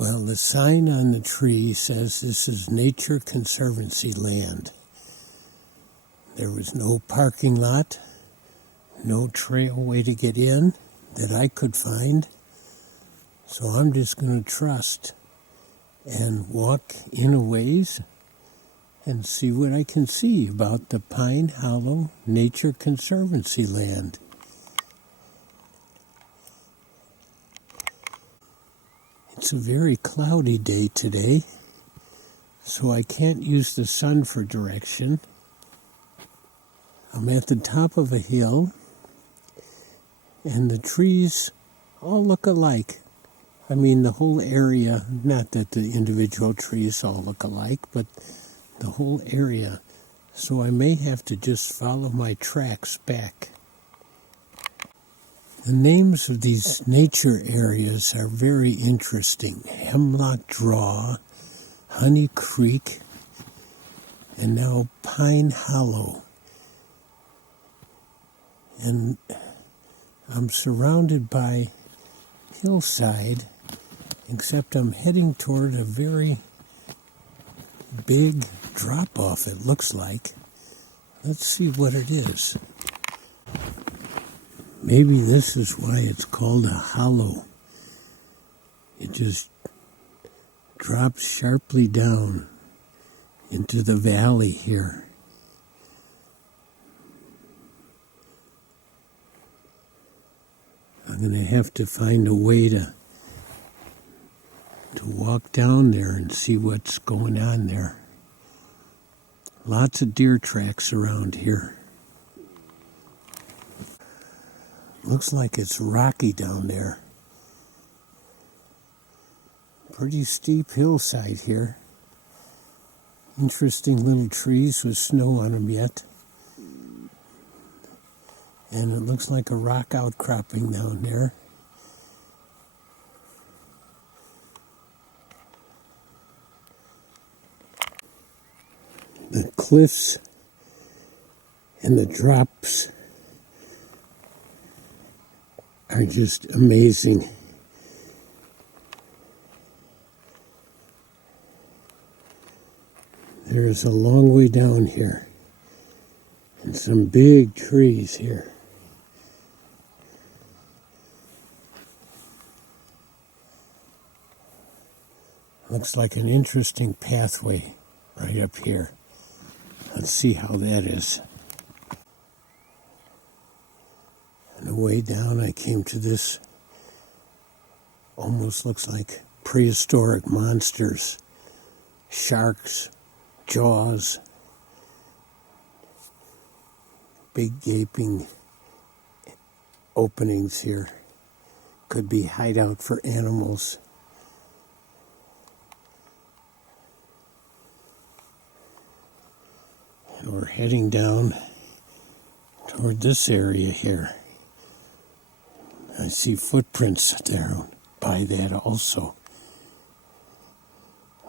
Well, the sign on the tree says this is Nature Conservancy land. There was no parking lot, no trailway to get in that I could find. So I'm just going to trust and walk in a ways and see what I can see about the Pine Hollow Nature Conservancy land. It's a very cloudy day today, so I can't use the sun for direction. I'm at the top of a hill, and the trees all look alike. I mean, the whole area, not that the individual trees all look alike, but the whole area. So I may have to just follow my tracks back. The names of these nature areas are very interesting. Hemlock Draw, Honey Creek, and now Pine Hollow. And I'm surrounded by hillside, except I'm heading toward a very big drop-off, it looks like. Let's see what it is. Maybe this is why it's called a hollow. It just drops sharply down into the valley here. I'm going to have to find a way to walk down there and see what's going on there. Lots of deer tracks around here. Looks like it's rocky down there. Pretty steep hillside here. Interesting little trees with snow on them yet. And it looks like a rock outcropping down there. The cliffs and the drops are just amazing. There's a long way down here, and some big trees here. Looks like an interesting pathway right up here. Let's see how that is. On the way down, I came to this, almost looks like prehistoric monsters, sharks, jaws, big gaping openings here. Could be hideout for animals. And we're heading down toward this area here. I see footprints there by that also.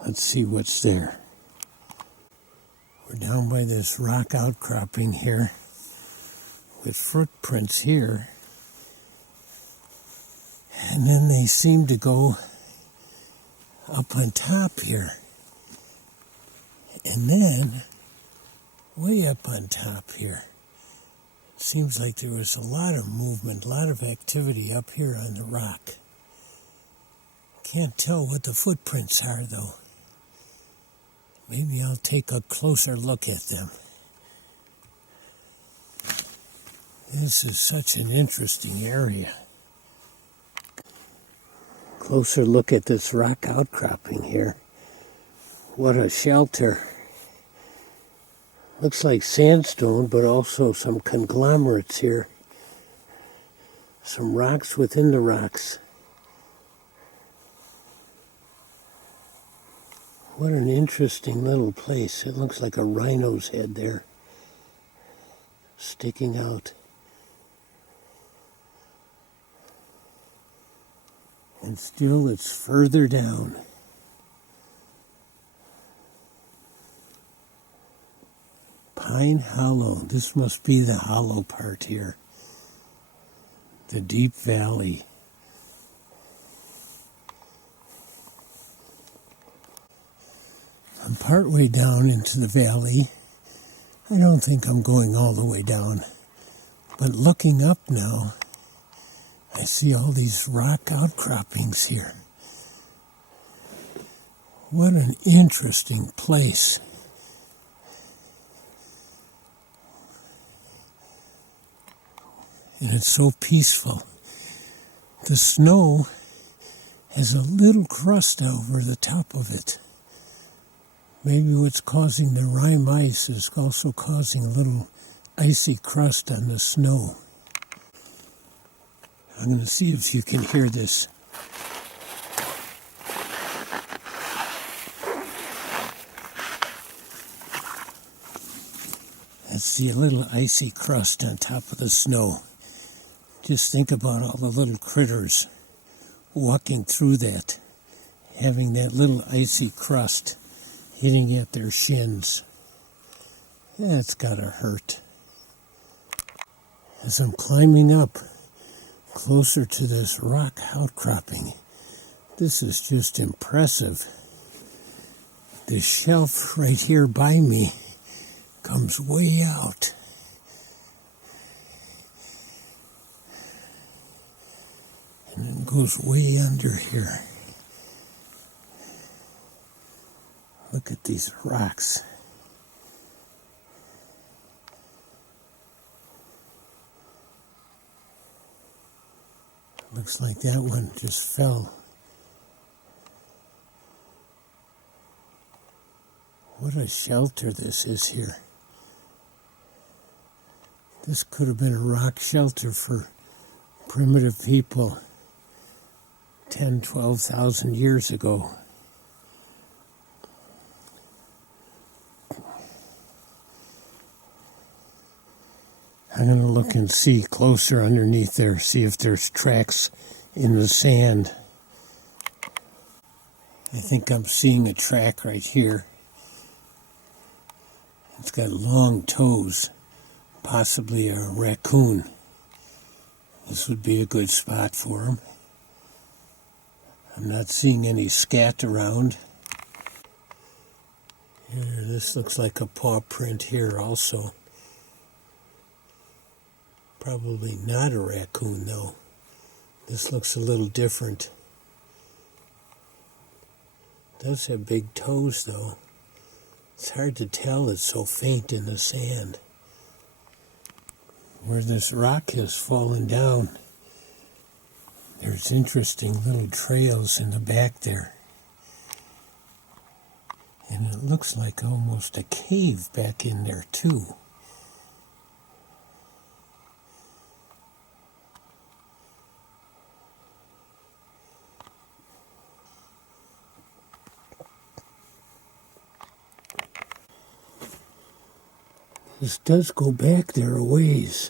Let's see what's there. We're down by this rock outcropping here with footprints here. And then they seem to go up on top here. And then way up on top here. Seems like there was a lot of movement, a lot of activity up here on the rock. Can't tell what the footprints are, though. Maybe I'll take a closer look at them. This is such an interesting area. Closer look at this rock outcropping here. What a shelter. Looks like sandstone, but also some conglomerates here. Some rocks within the rocks. What an interesting little place. It looks like a rhino's head there, sticking out. And still it's further down. Pine Hollow. This must be the hollow part here. The deep valley. I'm partway down into the valley. I don't think I'm going all the way down. But looking up now, I see all these rock outcroppings here. What an interesting place. And it's so peaceful. The snow has a little crust over the top of it. Maybe what's causing the rime ice is also causing a little icy crust on the snow. I'm going to see if you can hear this. That's the little icy crust on top of the snow. Just think about all the little critters walking through that, having that little icy crust hitting at their shins. That's gotta hurt. As I'm climbing up closer to this rock outcropping, this is just impressive. The shelf right here by me comes way out. And then goes way under here. Look at these rocks. Looks like that one just fell. What a shelter this is here. This could have been a rock shelter for primitive people 10, 12,000 years ago. I'm going to look and see closer underneath there, see if there's tracks in the sand. I think I'm seeing a track right here. It's got long toes, possibly a raccoon. This would be a good spot for him. I'm not seeing any scat around. Here, this looks like a paw print here also. Probably not a raccoon though. This looks a little different. It does have big toes though. It's hard to tell, it's so faint in the sand. Where this rock has fallen down, there's interesting little trails in the back there. And it looks like almost a cave back in there too. This does go back there a ways.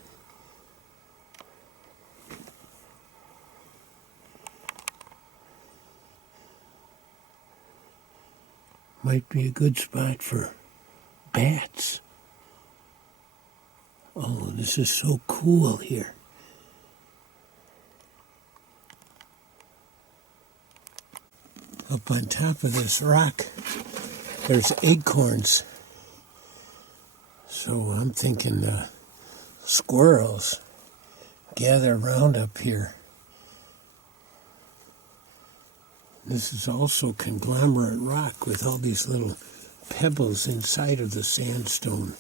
Might be a good spot for bats. Oh, this is so cool here. Up on top of this rock, there's acorns. So I'm thinking the squirrels gather around up here. This is also conglomerate rock with all these little pebbles inside of the sandstone.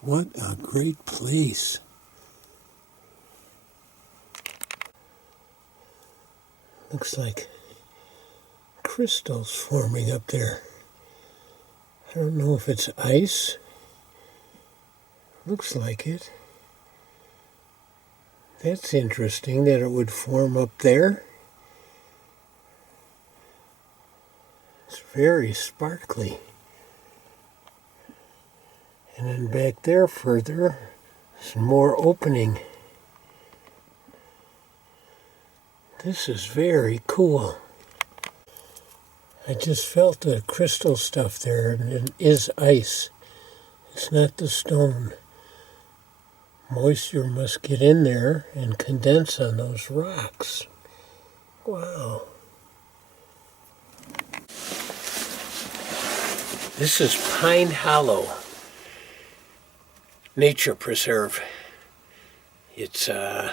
What a great place. Looks like crystals forming up there. I don't know if it's ice. Looks like it. That's interesting that it would form up there. It's very sparkly. And then back there further, some more opening. This is very cool. I just felt the crystal stuff there, and it is ice. It's not the stone. Moisture must get in there and condense on those rocks. Wow. This is Pine Hollow Nature Preserve. It's down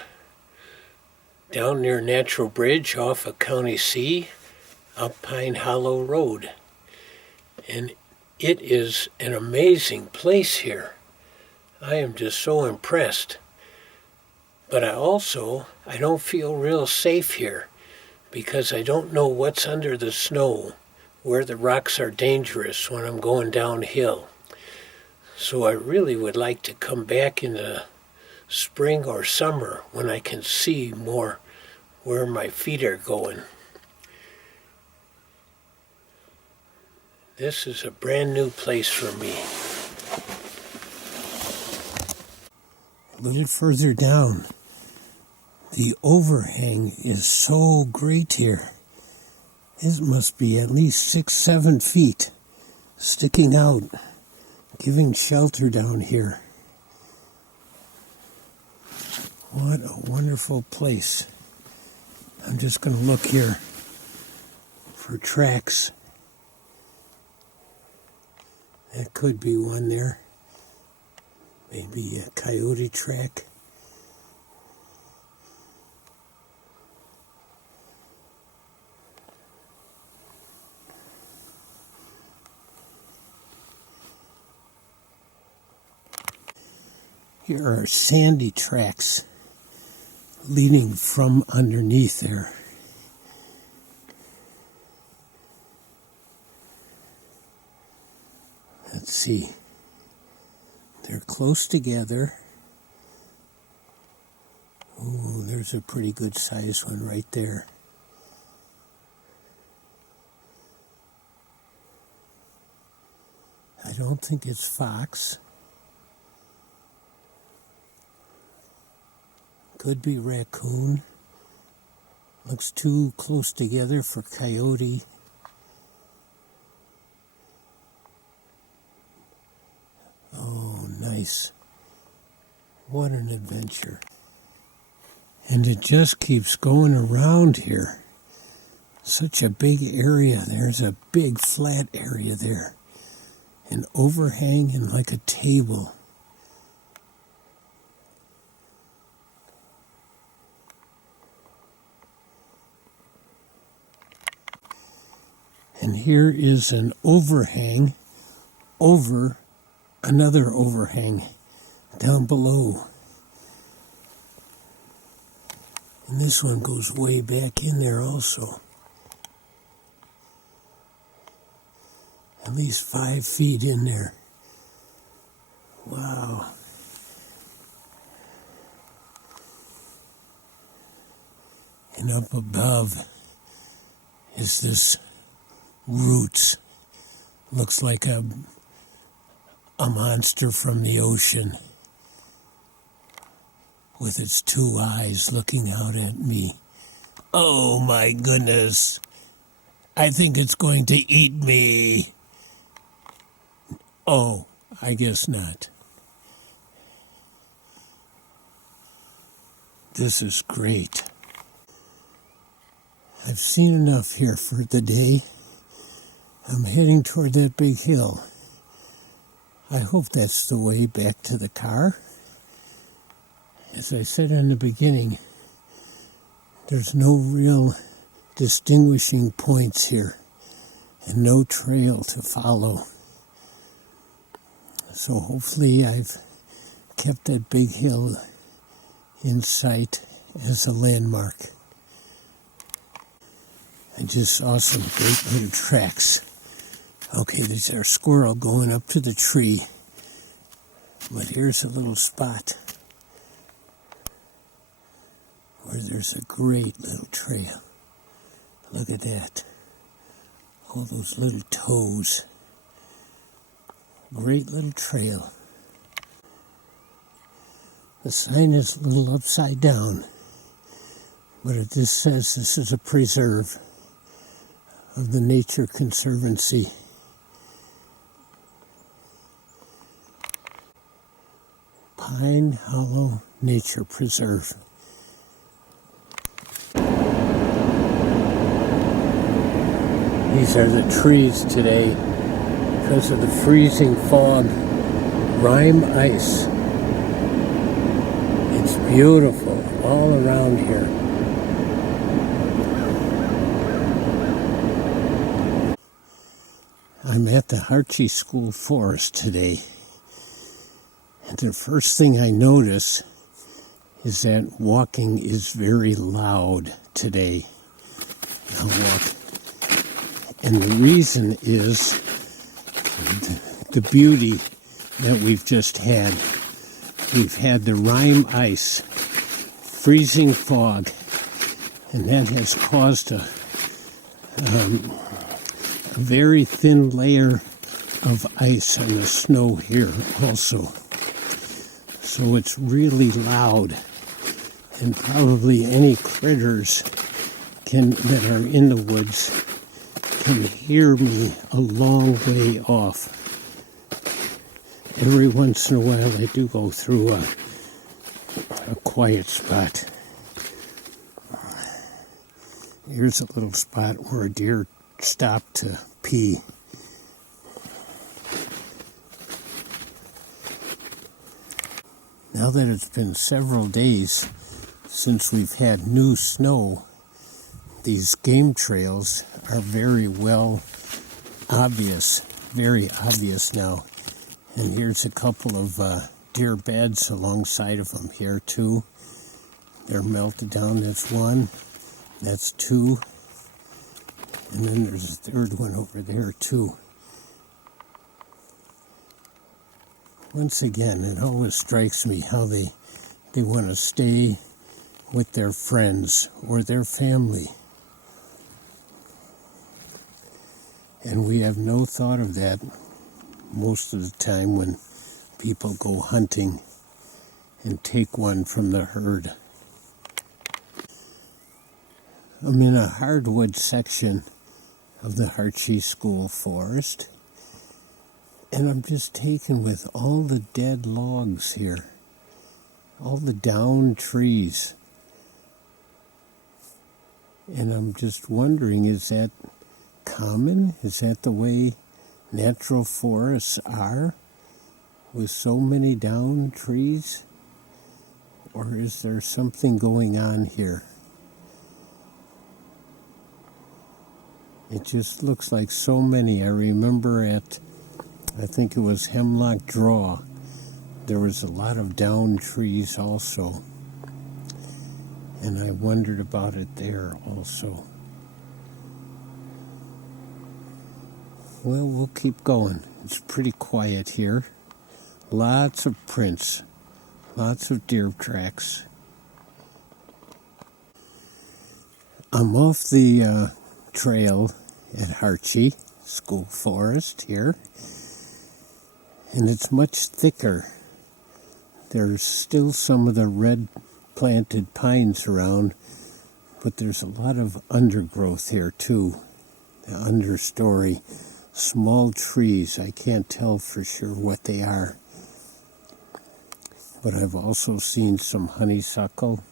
near Natural Bridge off of County C, up Pine Hollow Road. And it is an amazing place here. I am just so impressed. But I don't feel real safe here because I don't know what's under the snow, where the rocks are dangerous when I'm going downhill. So I really would like to come back in the spring or summer when I can see more where my feet are going. This is a brand new place for me. A little further down, the overhang is so great here. It must be at least 6-7 feet sticking out, giving shelter down here. What a wonderful place. I'm just going to look here for tracks. That could be one there. Maybe a coyote track. Here are sandy tracks leading from underneath there. Let's see. They're close together. Oh, there's a pretty good sized one right there. I don't think it's fox. Could be raccoon. Looks too close together for coyote. Oh, nice. What an adventure. And it just keeps going around here. Such a big area. There's a big flat area there. An overhang and like a table. And here is an overhang over another overhang down below. And this one goes way back in there also. At least 5 feet in there. Wow. And up above is this roots. Looks like a monster from the ocean with its 2 eyes looking out at me. Oh my goodness. I think it's going to eat me. Oh, I guess not. This is great. I've seen enough here for the day. I'm heading toward that big hill. I hope that's the way back to the car. As I said in the beginning, there's no real distinguishing points here and no trail to follow. So hopefully I've kept that big hill in sight as a landmark. I just saw some great little tracks. Okay, there's our squirrel going up to the tree. But here's a little spot where there's a great little trail. Look at that. All those little toes. Great little trail. The sign is a little upside down, but it just says this is a preserve of the Nature Conservancy. Pine Hollow Nature Preserve. These are the trees today because of the freezing fog. Rime ice. It's beautiful all around here. I'm at the Harchie School Forest today. And the first thing I notice is that walking is very loud today. I'll walk. And the reason is the beauty that we've just had. We've had the rime ice, freezing fog, and that has caused a very thin layer of ice on the snow here also. So it's really loud, and probably any critters that are in the woods can hear me a long way off. Every once in a while I do go through a quiet spot. Here's a little spot where a deer stopped to pee. Now that it's been several days since we've had new snow, these game trails are very obvious now. And here's a couple of deer beds alongside of them here too. They're melted down. That's one. That's two. And then there's a third one over there too. Once again, it always strikes me how they want to stay with their friends or their family. And we have no thought of that most of the time when people go hunting and take one from the herd. I'm in a hardwood section of the Harchie School Forest, and I'm just taken with all the dead logs here, all the downed trees. And I'm just wondering, is that common? Is that the way natural forests are, with so many downed trees? Or is there something going on here? It just looks like so many. I remember I think it was Hemlock Draw, there was a lot of downed trees also. And I wondered about it there also. Well, we'll keep going. It's pretty quiet here. Lots of prints. Lots of deer tracks. I'm off the trail at Harchie School Forest here. And it's much thicker. There's still some of the red planted pines around, but there's a lot of undergrowth here too. The understory. Small trees, I can't tell for sure what they are. But I've also seen some honeysuckle.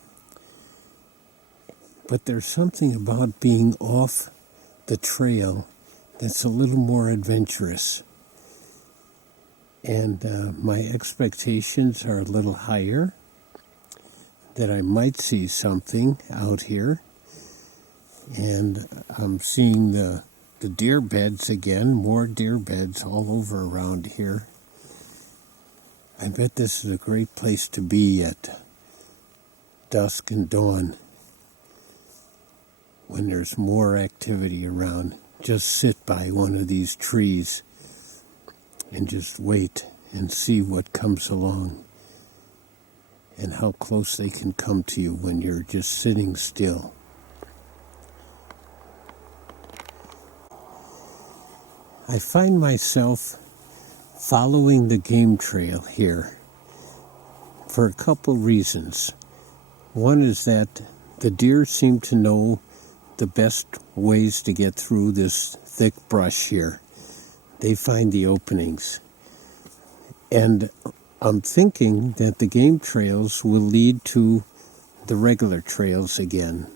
But there's something about being off the trail that's a little more adventurous. And my expectations are a little higher, that I might see something out here. And I'm seeing the deer beds again, more deer beds all over around here. I bet this is a great place to be at dusk and dawn when there's more activity around. Just sit by one of these trees and just wait and see what comes along and how close they can come to you when you're just sitting still. I find myself following the game trail here for a couple reasons. One is that the deer seem to know the best ways to get through this thick brush here. They find the openings. And I'm thinking that the game trails will lead to the regular trails again.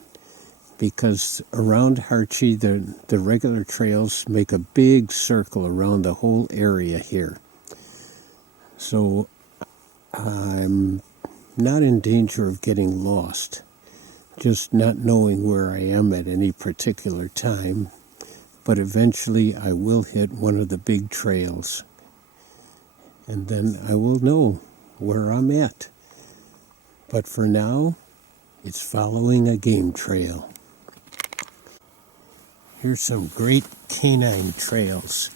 because around Harchie, the regular trails make a big circle around the whole area here. So I'm not in danger of getting lost, just not knowing where I am at any particular time. But eventually I will hit one of the big trails, and then I will know where I'm at. But for now, it's following a game trail. Here's some great canine trails.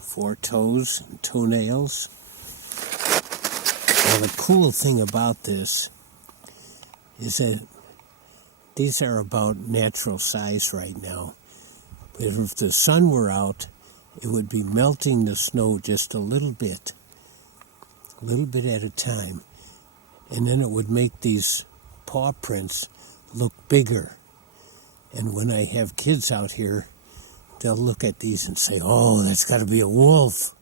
4 toes and toenails. Now the cool thing about this is that these are about natural size right now. But if the sun were out, it would be melting the snow just a little bit at a time. And then it would make these paw prints look bigger. And when I have kids out here, they'll look at these and say, oh, that's got to be a wolf.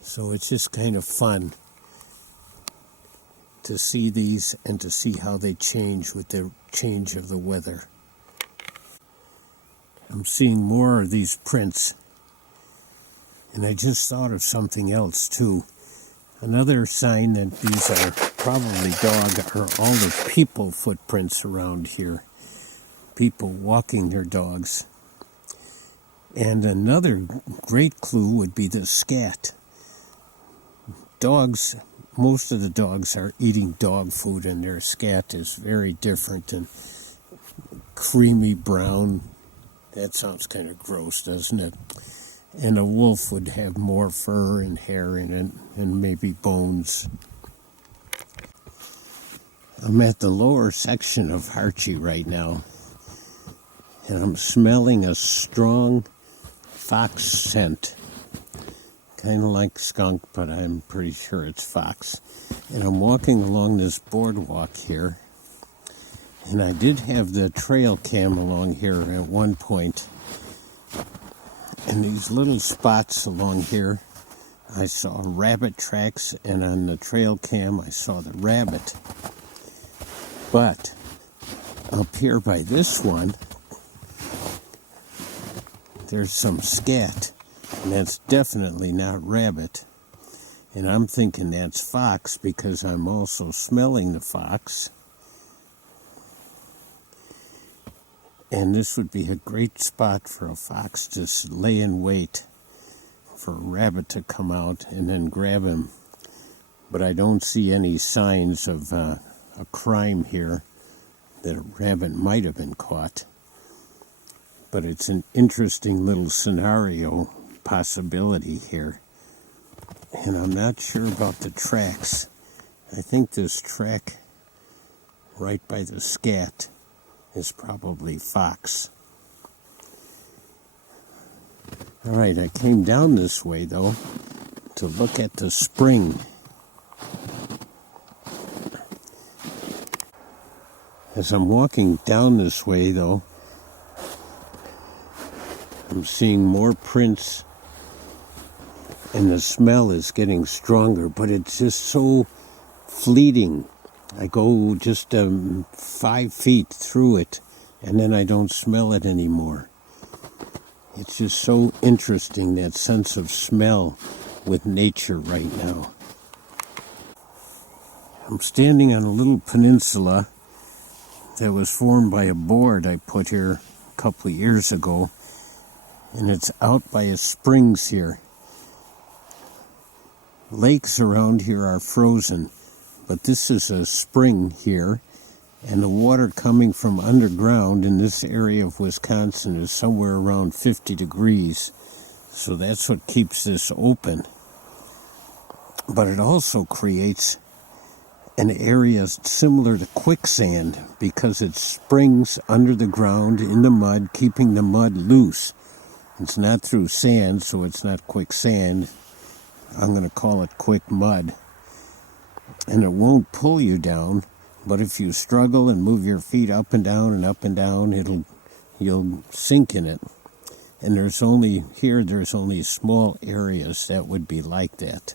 So it's just kind of fun to see these and to see how they change with the change of the weather. I'm seeing more of these prints. And I just thought of something else too. Another sign that these are probably dog are all the people footprints around here. People walking their dogs. And another great clue would be the scat. Dogs, most of the dogs are eating dog food, and their scat is very different and creamy brown. That sounds kind of gross, doesn't it? And a wolf would have more fur and hair in it, and maybe bones. I'm at the lower section of Harchie right now, and I'm smelling a strong fox scent. Kind of like skunk, but I'm pretty sure it's fox. And I'm walking along this boardwalk here, and I did have the trail cam along here at one point. And these little spots along here, I saw rabbit tracks, and on the trail cam I saw the rabbit. But up here by this one, there's some scat, and that's definitely not rabbit. And I'm thinking that's fox because I'm also smelling the fox. And this would be a great spot for a fox to lay in wait for a rabbit to come out and then grab him. But I don't see any signs of a crime here that a rabbit might have been caught. But it's an interesting little scenario possibility here. And I'm not sure about the tracks. I think this track right by the scat is probably fox. All right, I came down this way, though, to look at the spring. As I'm walking down this way, though, I'm seeing more prints, and the smell is getting stronger, but it's just so fleeting. I go just 5 feet through it, and then I don't smell it anymore. It's just so interesting, that sense of smell with nature right now. I'm standing on a little peninsula that was formed by a board I put here a couple of years ago, and it's out by a springs here. Lakes around here are frozen, but this is a spring here, and the water coming from underground in this area of Wisconsin is somewhere around 50 degrees. So that's what keeps this open. But it also creates an area similar to quicksand because it springs under the ground in the mud, keeping the mud loose. It's not through sand, so it's not quicksand. I'm going to call it quick mud. And it won't pull you down, but if you struggle and move your feet up and down, you'll sink in it. And there's only small areas that would be like that.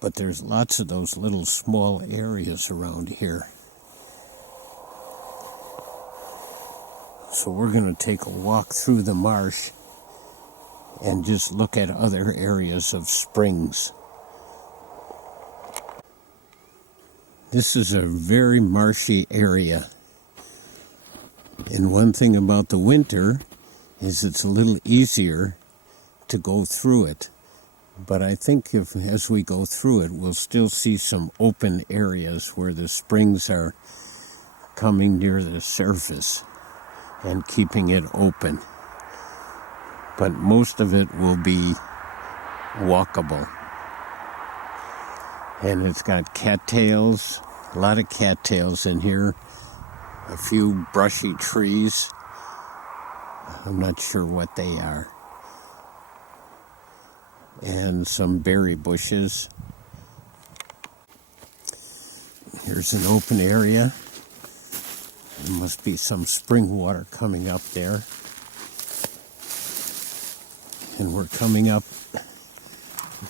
But there's lots of those little small areas around here. So we're going to take a walk through the marsh and just look at other areas of springs. This is a very marshy area. And one thing about the winter is it's a little easier to go through it. But I think as we go through it, we'll still see some open areas where the springs are coming near the surface and keeping it open. But most of it will be walkable. And it's got cattails, a lot of cattails in here, a few brushy trees. I'm not sure what they are. And some berry bushes. Here's an open area. There must be some spring water coming up there. And we're coming up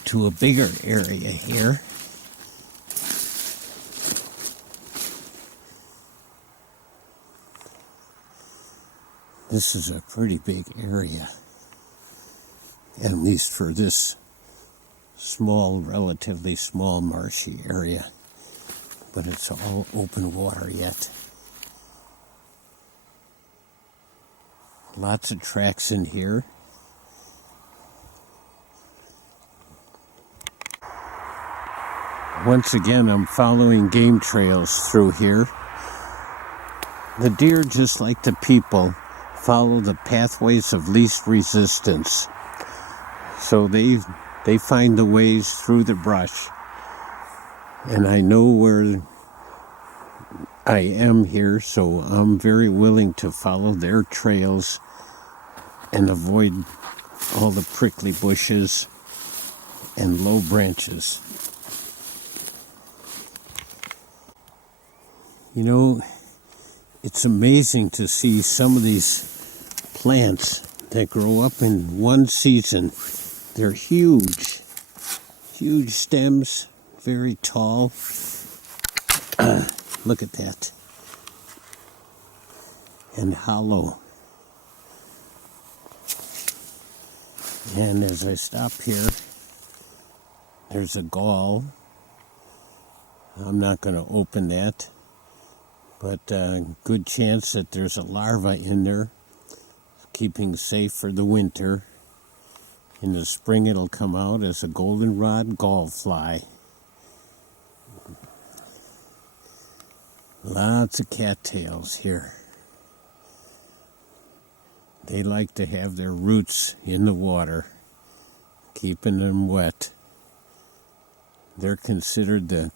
to a bigger area here. This is a pretty big area, at least for this small, relatively small marshy area. But it's all open water yet. Lots of tracks in here. Once again, I'm following game trails through here. The deer, just like the people, follow the pathways of least resistance. So they find the ways through the brush. And I know where I am here, so I'm very willing to follow their trails and avoid all the prickly bushes and low branches. You know, it's amazing to see some of these plants that grow up in one season. They're huge, huge stems, very tall. Look at that. And hollow. And as I stop here, there's a gall. I'm not going to open that, but good chance that there's a larva in there, keeping safe for the winter. In the spring, it'll come out as a goldenrod gallfly. Lots of cattails here. They like to have their roots in the water, keeping them wet. They're considered the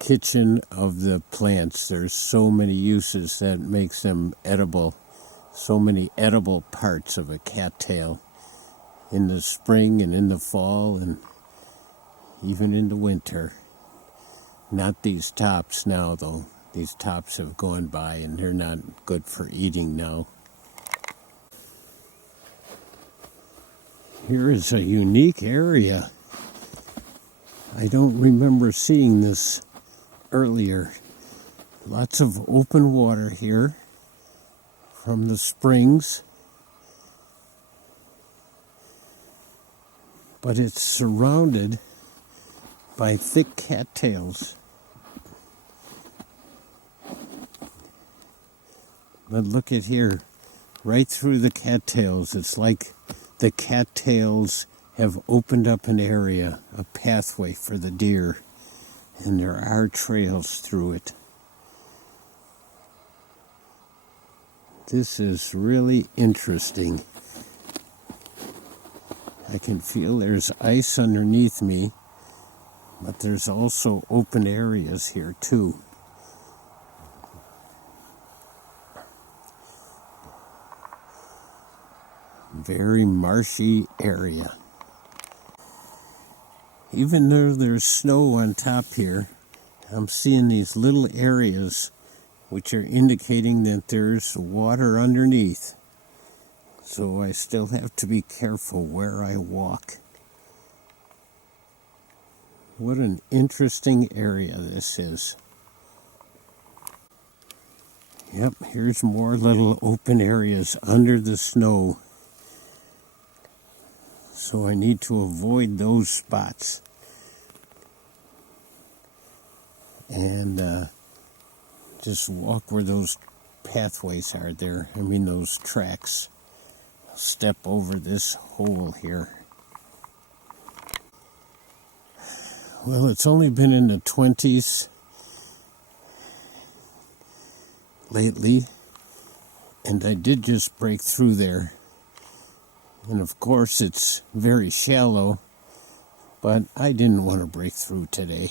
kitchen of the plants. There's so many uses that makes them edible. So many edible parts of a cattail in the spring and in the fall and even in the winter. Not these tops now, though. These tops have gone by and they're not good for eating now. Here is a unique area. I don't remember seeing this earlier. Lots of open water here from the springs. But it's surrounded by thick cattails. But look at here, right through the cattails. It's like the cattails have opened up an area, a pathway for the deer, and there are trails through it. This is really interesting. I can feel there's ice underneath me, but there's also open areas here too. Very marshy area. Even though there's snow on top here, I'm seeing these little areas which are indicating that there's water underneath. So I still have to be careful where I walk. What an interesting area this is. Yep, here's more little open areas under the snow. So I need to avoid those spots. And just walk where those pathways are there. I mean those tracks. Step over this hole here. Well, it's only been in the 20s lately, and I did just break through there. And of course it's very shallow, but I didn't want to break through today.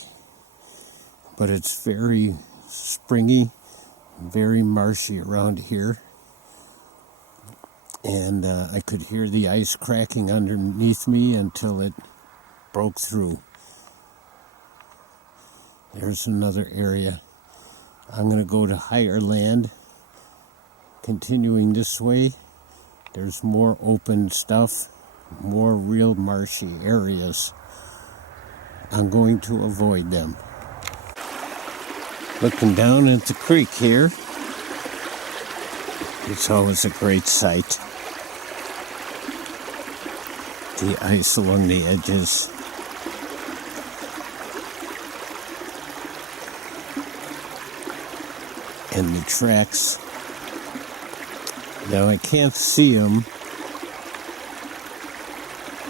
But it's very springy, very marshy around here. And I could hear the ice cracking underneath me until it broke through. There's another area. I'm going to go to higher land. Continuing this way, there's more open stuff, more real marshy areas. I'm going to avoid them. Looking down at the creek here, it's always a great sight. The ice along the edges. And the tracks. Now I can't see them.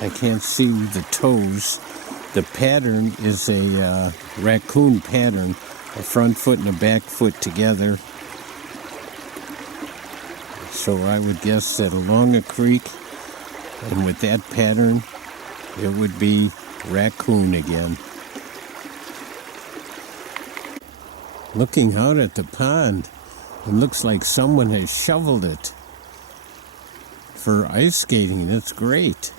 I can't see the toes. The pattern is a raccoon pattern, a front foot and a back foot together. So I would guess that along a creek, and with that pattern, it would be raccoon again. Looking out at the pond, it looks like someone has shoveled it for ice skating. That's great.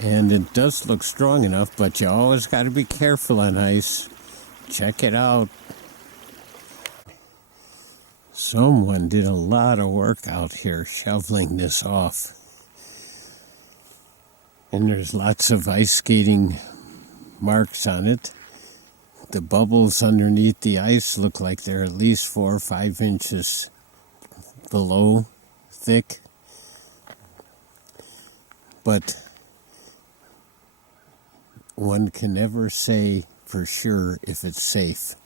And it does look strong enough, but you always got to be careful on ice. Check it out. Someone did a lot of work out here shoveling this off. And there's lots of ice skating marks on it. The bubbles underneath the ice look like they're at least 4 or 5 inches below thick. But one can never say for sure if it's safe.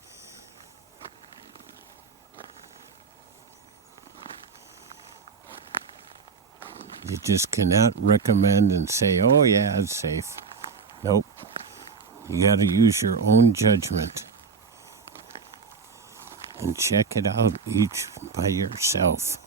You just cannot recommend and say, oh yeah, it's safe. Nope. You got to use your own judgment and check it out each by yourself.